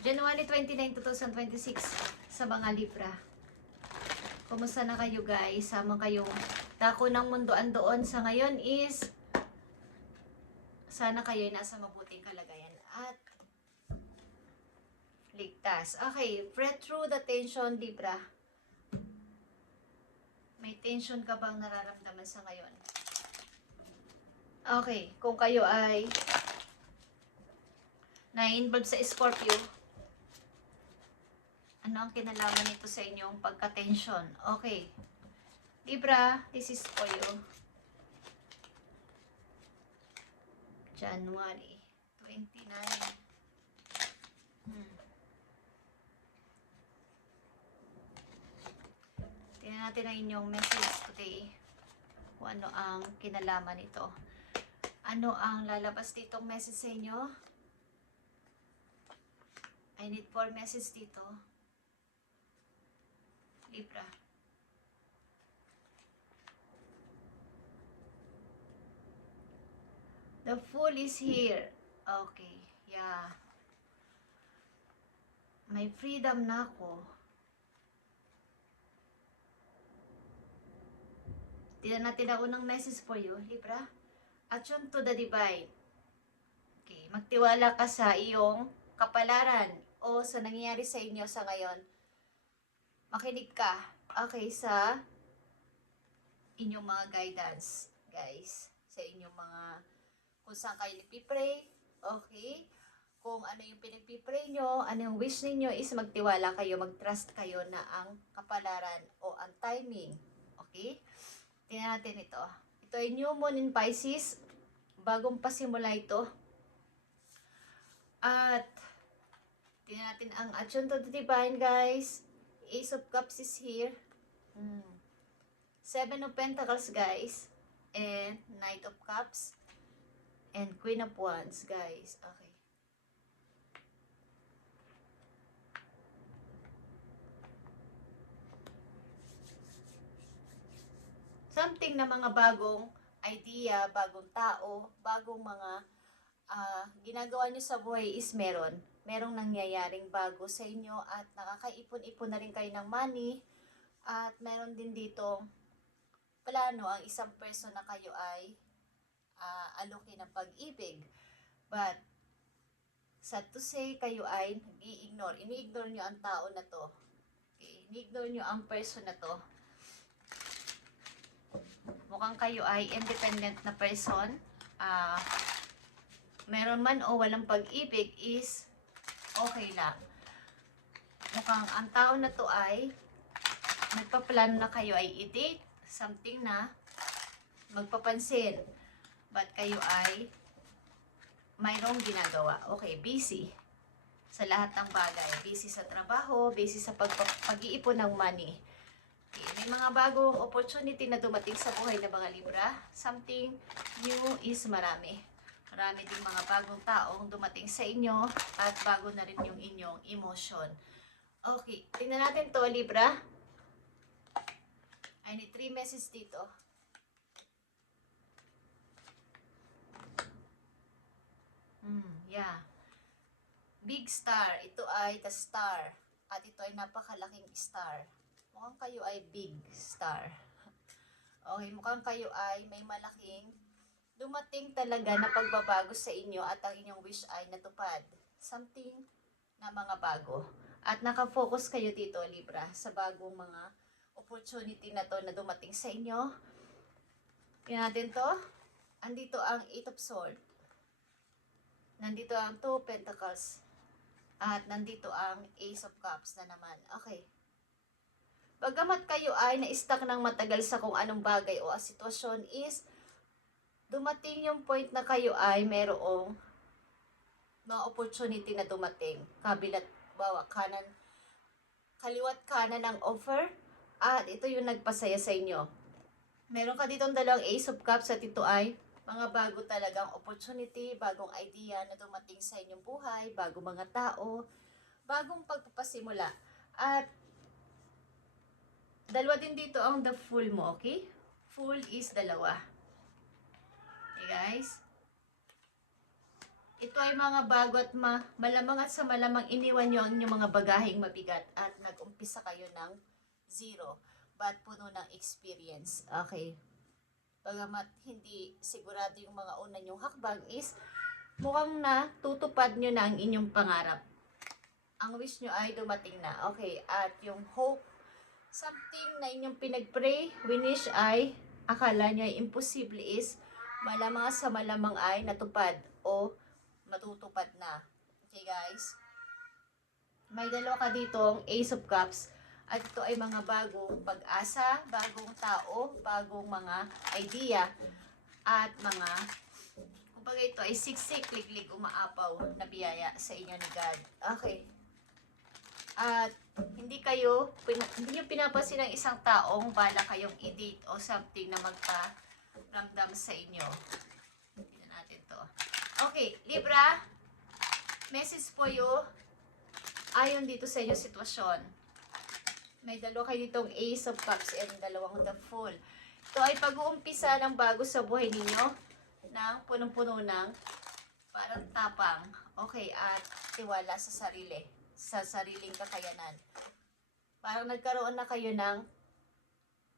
January 29, 2026 sa mga Libra. Kumusta na kayo guys? Sama kayong dako ng mundo andoon sa ngayon is sana kayo ay nasa mabuting kalagayan at ligtas. Okay, breath through the tension, Libra. May tension ka bang nararamdaman sa ngayon? Okay, kung kayo ay na-involve sa Scorpio, ano ang kinalaman nito sa inyong pagka-tension? Okay. Libra, this is for you. January 29. Tingnan natin ang inyong message today. Kung ano ang kinalaman nito. Ano ang lalabas ditong message sa inyo? I need 4 message dito. Libra. The Fool is here. Okay, yeah. May freedom na ako. Tignan natin ang unang message for you, Libra. Attune to the divine. Okay, magtiwala ka sa iyong kapalaran o sa nangyayari sa inyo sa ngayon. Makinig ka, okay, sa inyong mga guidance, guys. Sa inyong mga, kung saan kayo nagpipray, okay? Kung ano yung pinagpipray nyo, ano yung wish ninyo is magtiwala kayo, mag-trust kayo na ang kapalaran o ang timing, okay? Tingnan natin ito. Ito ay New Moon in Pisces. Bagong pasimula ito. At tingnan natin ang Attune to the Divine, guys. Ace of Cups is here. 7 of Pentacles, guys. And Knight of Cups. And Queen of Wands, guys. Okay. Something na mga bagong idea, bagong tao, bagong mga ginagawa nyo sa buhay is merong nangyayaring bago sa inyo at nakakaipon-ipon na rin kayo ng money at meron din dito plano ang isang person na kayo ay alokin ng pag-ibig. But sad to say, kayo ay ini-ignore nyo ang tao na to. Okay? Ini-ignore nyo ang person na to. Mukhang kayo ay independent na person. Meron man o walang pag-ibig is okay lang. Mukhang ang tao na to ay nagpaplano na kayo ay i-date, something na magpapansin. But kayo ay mayroong ginagawa. Okay, busy sa lahat ng bagay. Busy sa trabaho, busy sa pag-iipon ng money. Okay, may mga bagong opportunity na dumating sa buhay ng mga Libra. Something new is marami. Marami din mga bagong taong dumating sa inyo at bago na rin yung inyong emotion. Okay, tingnan natin to, Libra. I need 3 messages dito. Yeah. Big star. Ito ay the star. At ito ay napakalaking star. Mukhang kayo ay big star. Okay, mukhang kayo ay may malaking dumating talaga na pagbabago sa inyo at ang inyong wish ay natupad. Something na mga bago. At nakafocus kayo dito, Libra, sa bagong mga opportunity na to na dumating sa inyo. Tingnan natin to. Andito ang 8 of Swords. Nandito ang 2 of Pentacles. At nandito ang Ace of Cups na naman. Okay. Bagamat kayo ay na-stuck ng matagal sa kung anong bagay o sitwasyon is dumating yung point na kayo ay merong mga opportunity na dumating. Kabilat, kanan, kaliwat kanan ng offer at ito yung nagpasaya sa inyo. Meron ka ditong dalawang Ace of Cups at ito ay mga bago talagang opportunity, bagong idea na dumating sa inyong buhay, bagong mga tao, bagong pagpapasimula. At dalawa din dito ang the Fool mo, okay? Fool is dalawa. Okay guys? Ito ay mga bago at malamang at sa malamang iniwan nyo ang inyong mga bagaheng mabigat at nag-umpisa kayo ng zero, but puno ng experience. Okay. Bagamat hindi sigurado yung mga una nyong hakbang is mukhang natutupad nyo na ang inyong pangarap. Ang wish nyo ay dumating na. Okay. At yung hope, something na inyong pinag-pray, winish ay akala nyo ay imposible is malamang sa malamang ay natupad o matutupad na. Okay guys? May dalawa ka ditong Ace of Cups. At ito ay mga bagong pag-asa, bagong tao, bagong mga idea, at mga, kumbaga ito ay siksik, liglig, umaapaw na biyaya sa inyo ni God. Okay. At hindi nyo pinapansin ng isang taong bala kayong i-date o something na magpa-ramdam sa inyo. Tignan natin to. Okay, Libra, message po you ayon dito sa inyong sitwasyon. May dalawa kayo ditong Ace of Cups and dalawang The Fool. Ito ay pag-uumpisa ng bago sa buhay ninyo ng punong-puno ng parang tapang. Okay, at tiwala sa sarili, sa sariling kakayanan. Parang nagkaroon na kayo ng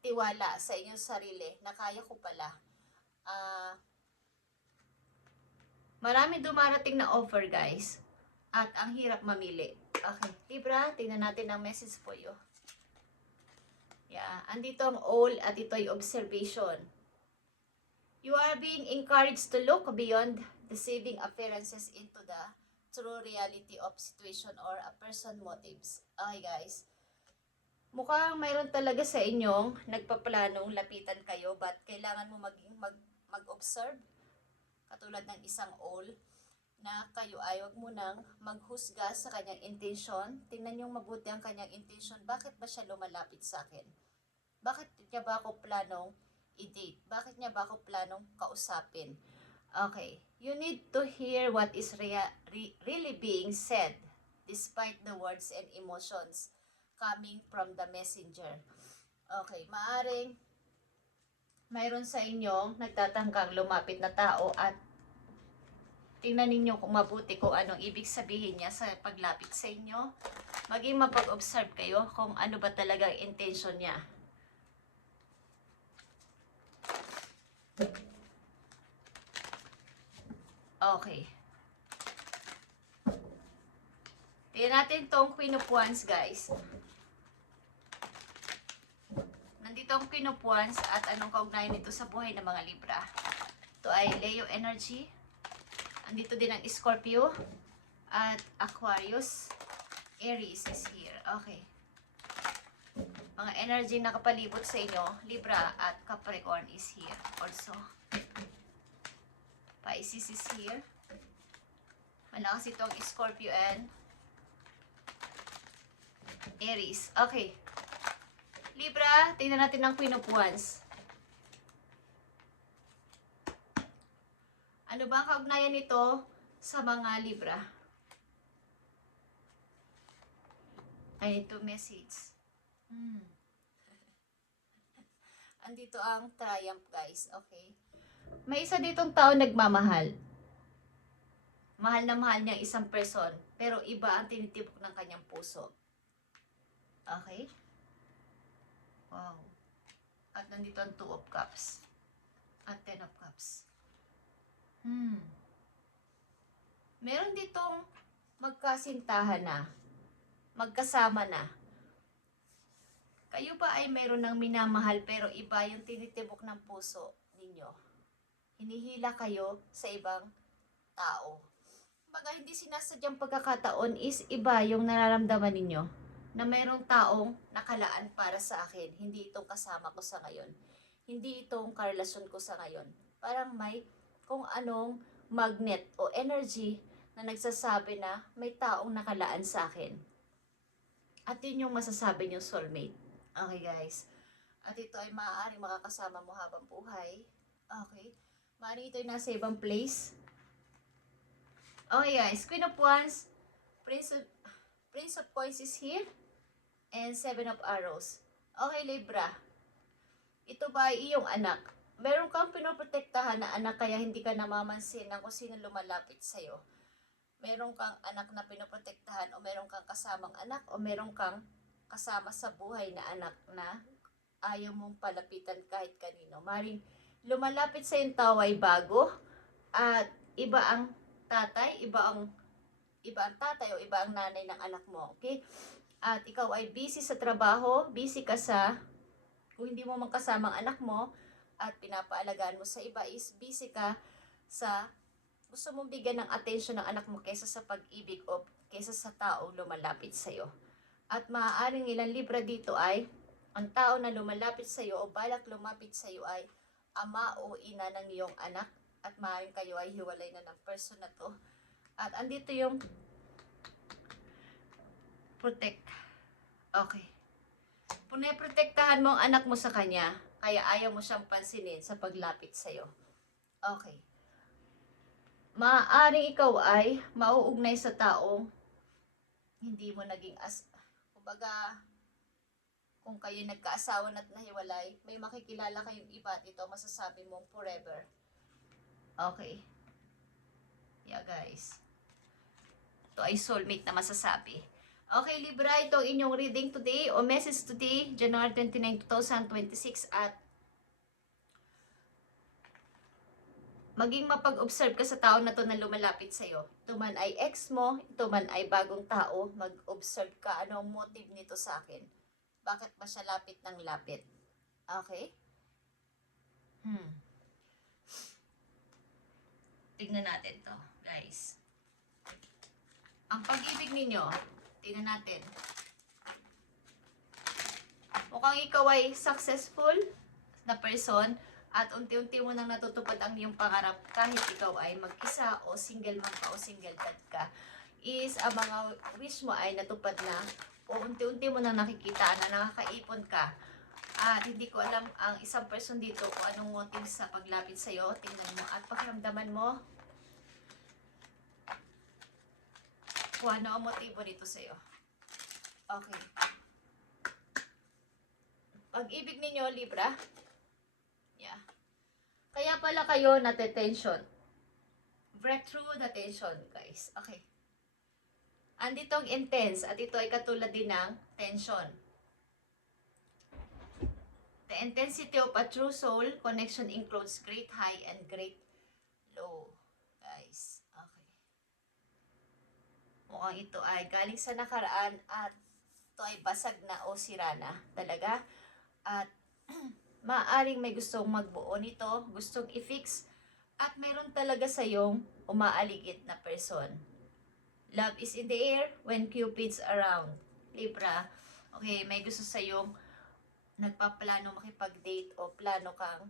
tiwala sa inyong sarili na kaya ko pala. Marami dumarating na offer guys. At ang hirap mamili. Okay, Libra, tingnan natin ang message for you. Yeah, andito ang all at ito ay observation. You are being encouraged to look beyond deceiving appearances into the true reality of situation or a person motives. Okay guys, mukhang mayroon talaga sa inyong nagpaplanong lapitan kayo but kailangan mo mag-observe katulad ng isang all na kayo ay wag mo nang maghusga sa kanyang intention. Tingnan yung mabuti ang kanyang intention. Bakit ba siya lumalapit sa akin? Bakit niya ba ako planong i-date? Bakit niya ba ako planong kausapin? Okay. You need to hear what is really being said despite the words and emotions coming from the messenger. Okay. Maaring mayroon sa inyong nagtatangkang lumapit na tao at tingnan ninyo kung mabuti kung anong ibig sabihin niya sa paglapit sa inyo. Maging mapag-observe kayo kung ano ba talaga ang intention niya. Okay. Tingnan natin tong Queen of Wands guys. Nandito ang Queen of Wands at anong kaugnayan nito sa buhay ng mga Libra. Ito ay Leo energy. Andito din ang Scorpio at Aquarius. Aries is here. Okay. Mga energy na kapalibot sa inyo, Libra at Capricorn is here also. Pisces is here. Malakas itong Scorpio and Aries. Okay. Libra, tingnan natin ang Queen of Wands. Ano ba ang kaugnayan nito sa mga Libra? Ay, ito message. Andito ang triumph guys, okay? May isa ditong tao nagmamahal. Mahal na mahal niya isang person, pero iba ang tinitibok ng kanyang puso. Okay? Wow. At nandito ang 2 of Cups. At 10 of Cups. Meron ditong magkasintahan na, magkasama na. Kayo ba ay meron ng minamahal pero iba yung tinitibok ng puso ninyo? Hinihila kayo sa ibang tao. Kumbaga hindi sinasadyang pagkakataon is iba yung nararamdaman ninyo na mayroong taong nakalaan para sa akin. Hindi itong kasama ko sa ngayon. Hindi itong karelasyon ko sa ngayon. Parang may kung anong magnet o energy na nagsasabi na may taong nakalaan sa akin. At yun yung masasabi niyong soulmate. Okay guys. At ito ay maaaring makakasama mo habang buhay. Okay. Maaaring ito ay nasa ibang place. Okay guys. Queen of Wands. Prince of Coins is here. And 7 of Arrows. Okay Libra. Ito ba ay iyong anak? meron kang pinoprotektahan na anak kaya hindi ka namamansin ng kung sino lumalapit sa'yo. Meron kang anak na pinoprotektahan o meron kang kasamang anak o meron kang kasama sa buhay na anak na ayaw mong palapitan kahit kanino. Maring lumalapit sa yung tao ay bago at iba ang tatay, iba ang tatay o iba ang nanay ng anak mo, okay? At ikaw ay busy sa trabaho, busy ka sa, kung hindi mo man kasamang anak mo at pinapaalagaan mo sa iba is busy ka sa gusto mong bigyan ng atensyon ng anak mo kaysa sa pag-ibig o kaysa sa taong lumalapit sa iyo. At maaaring ilang libra dito ay ang tao na lumalapit sa iyo o balak lumapit sa iyo ay ama o ina ng iyong anak at maaaring kayo ay hiwalay na ng person na to. At andito yung protect. Okay. Puneprotektahan mo ang anak mo sa kanya, kaya ayaw mo siyang pansinin sa paglapit sa iyo. Okay. Maaaring ikaw ay mauugnay sa taong hindi mo naging kumbaga, kung kayo nagkaasawa at nahiwalay, may makikilala kayong iba at ito masasabi mong forever. Okay. Yeah, guys. Ito ay soulmate na masasabi. Okay, Libra, ito ang inyong reading today o message today, January 29, 2026 at maging mapag-observe ka sa tao na to na lumalapit sa'yo. Ito man ay ex mo, ito man ay bagong tao, mag-observe ka ano ang motive nito sa akin. Bakit ba siya lapit ng lapit? Okay? Tingnan natin to, guys. Ang pag-ibig ninyo, tingnan natin. Mukhang ikaw ay successful na person at unti-unti mo nang natutupad ang iyong pangarap kahit ikaw ay mag-isa o single man ka o single dad ka is ang mga wish mo ay natupad na o unti-unti mo nang nakikita na nakakaipon ka. At hindi ko alam ang isang person dito kung anong motive sa paglapit sa'yo. Tingnan mo at pakiramdaman mo kung ano ang motibo dito sa'yo. Okay. Pag-ibig ninyo, Libra. Yeah. Kaya pala kayo natetension. Breakthrough na tension, guys. Okay. Andito ang intense at ito ay katulad din ng tension. The intensity of a true soul connection includes great high and great low, guys. Okay. Mukhang ito ay galing sa nakaraan at ito ay basag na o sira na talaga. At maaaring may gustong magbuo nito, gustong i-fix, at meron talaga sa yung umaaligid na person. Love is in the air when Cupid's around. Libra, okay, may gusto sa yung nagpaplano makipag-date o plano kang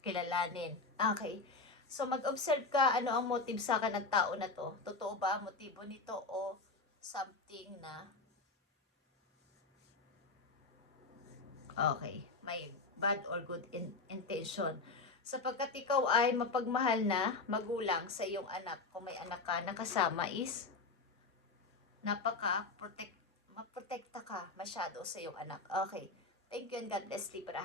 kilalanin. Okay. So, mag-observe ka ano ang motive sa akin ng tao na to. Totoo ba ang motibo nito o something na okay, may bad or good intention. Sapagkat ikaw ay mapagmahal na magulang sa iyong anak. Kung may anak ka, nakasama is maprotekta ka masyado sa iyong anak. Okay. Thank you and God bless, Libra.